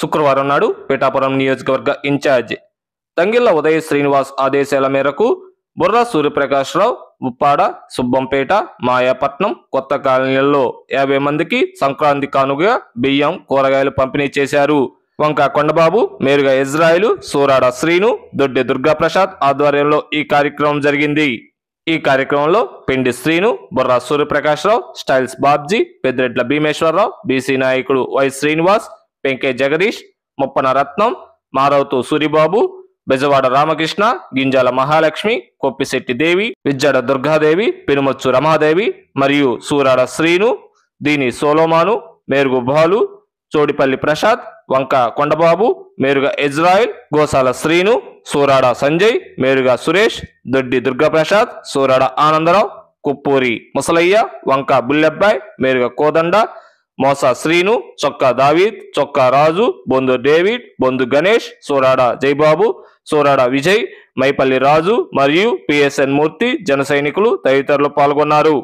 శుక్రవారం నాడు పిఠాపురం నియోజకవర్గ ఇన్ఛార్జ్ తంగిళ్ల ఉదయ శ్రీనివాస్ ఆదేశాల మేరకు బుర్రా సూర్యప్రకాశ్రావు, ఉప్పాడ, సుబ్బంపేట, మాయాపట్నం, కొత్త కాలనీలలో 50 మందికి సంక్రాంతి కానుకగా బియ్యం, కూరగాయలు పంపిణీ చేశారు. వంక కొండబాబు, మేరుగా ఇజ్రాయిల్, సూరాడ శ్రీను, దొడ్డి దుర్గాప్రసాద్ ఆధ్వర్యంలో ఈ కార్యక్రమం జరిగింది. ఈ కార్యక్రమంలో పిండి శ్రీను, బుర్రా సూర్యప్రకాశ్రావు, స్టైల్స్ బాబ్జీ, పెద్దిరెడ్ల భీమేశ్వరరావు, బీసీ నాయకుడు వై శ్రీనివాస్, పెంకే జగదీష్, ముప్పన రత్నం, మారవతు సూరిబాబు, బెజవాడ రామకృష్ణ, గింజాల మహాలక్ష్మి, కొప్పిశెట్టి దేవి, విజ్జాడ దుర్గాదేవి, పెనుమొచ్చు రమాదేవి మరియు సూరాడ శ్రీను, దీని సోలోమాను, మేరుగు బాలు, చోడిపల్లి ప్రసాద్, వంక కొండబాబు, మేరుగా ఇజ్రాయిల్, గోసాల శ్రీను, సూరాడ సంజయ్, మేరుగా సురేష్, దొడ్డి దుర్గాప్రసాద్, సూరాడ ఆనందరావు, కుప్పూరి ముసలయ్య, వంక బుల్లెబ్బాయ్, మేరుగా కోదండ, మోసా శ్రీను, చొక్కా దావీద్, చొక్కా రాజు, బొందు డేవిడ్, బొందు గణేష్, సూరాడ జైబాబు, సూరాడ విజయ్, మైపల్లి రాజు మరియు పిఎస్ఎన్ మూర్తి, జన సైనికులు తదితరులు పాల్గొన్నారు.